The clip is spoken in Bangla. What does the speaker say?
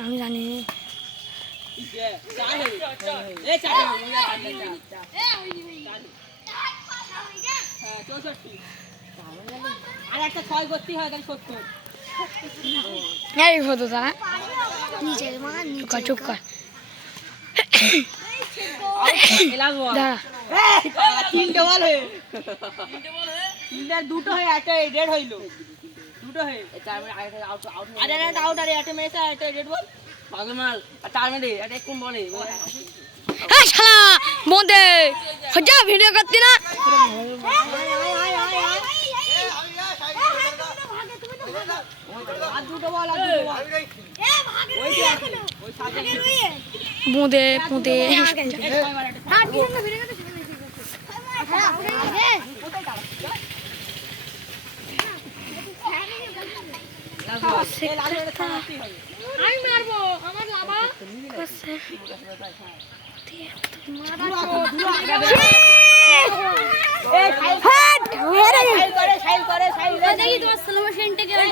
আমি জানি আর একটা 6 করতে হয় তাহলে 70 এই হতো তারা নিচে চুপ কর তিনটে বল হয়ে দুটো হয়ে একটা রেড হইলো দুটো হয়ে আরে একটা আউট আরে একটা মেরেছে একটা রেড বল পাগল মাল তার মেরে একটা কোন বলে এই শালা মোদে হজা ভিডিও করতে না আর দুটো বল মোদে মোদে আমি মারবো আমার লাভা করে দেখি তোমার স্লো মোশনটাকে